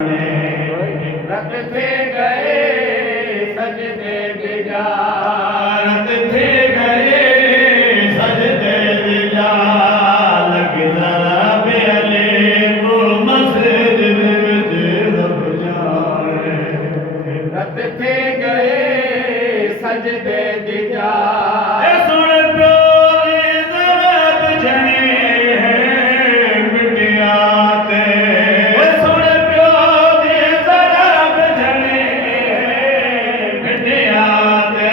रत थे गए सजदे दिजा, रत थे गए सजदे दिजा, लग जरा बेले को मस्जिद विच रब जाने। रत थे गए सजदे दिजा, सुन प्यो जरा बजने मिटिया ते, सुन प्यो जरा बजने मिटिया ते,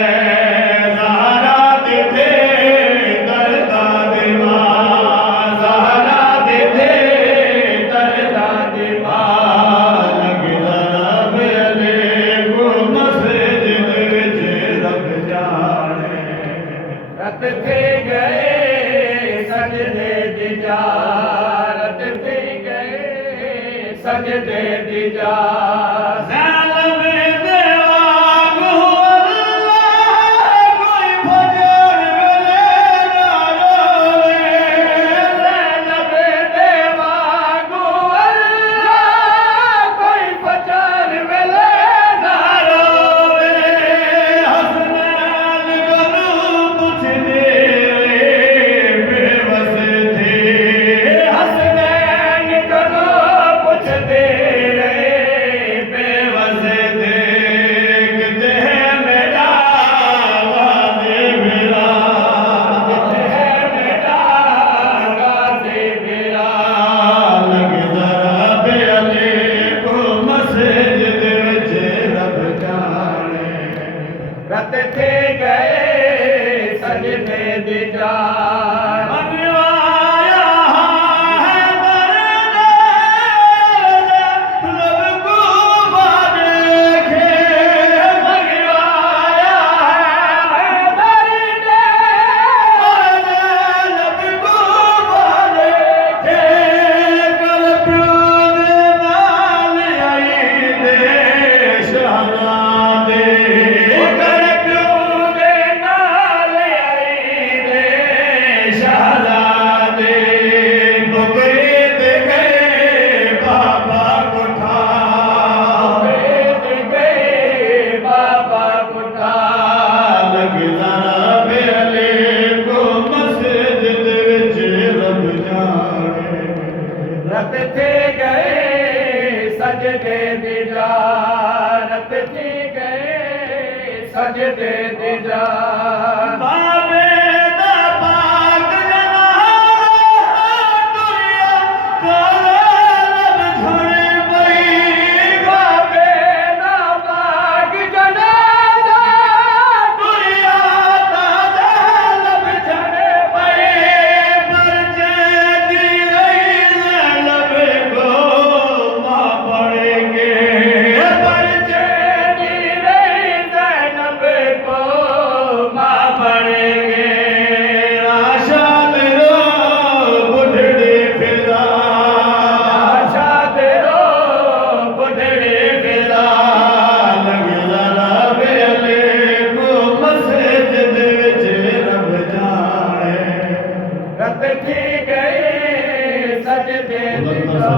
सहारा दे दर्दा दिवा, सहारा दे दर्दा दिवा, लग जरा बेले को मस्जिद विच रब जाने। रत थे गए सजदे दिजा, रत थे गए सजदे दिजा, ज़ालिम देवागु अल्लाह कोई फजर वेले ना रोवे, ज़ालिम देवागु अल्लाह कोई फजर वेले ना रोवे, हसनैन करू पुछदे बेवस थे, हसनैन करू पुछदे बेवस थे, किते है मेरा गाज़ी मेरा, किते है मेरा गाज़ी मेरा, लग जरा बेले को मस्जिद विच रब जाने। रत थे गए सजदे दिजा, मनवाया है दर्द लब को देखे, मनवाया है दर्द लब को देखे, कल प्यो दे नाल आई दे शहज़ादे, कल प्यो दे नाल आई दे शहज़ादे, मुकरे दे गए बाबा कोठा, मुकरे दे गए बाबा कोठा, लग जरा बेले को मस्जिद विच रब जाने। रत थे गए सजदे दिजा, रत थे गए सजदे दिजा, बाबे दा पाक जनाज़ा दुनिया काला लब झड़े पई, बाबे दा पाक जनाज़ा दुनिया काला लब झड़े पई, परचे दी रही ज़ैनब को मां पड़ेंगे, परचे दी रही ज़ैनब को मां पड़ेंगे, राशाद रो बुढ़ड़े फिरा, राशाद रो बुढ़ड़े फिरा, लग जरा बेले को मस्जिद विच रब जाने। रत थे गए सजदे दिजा।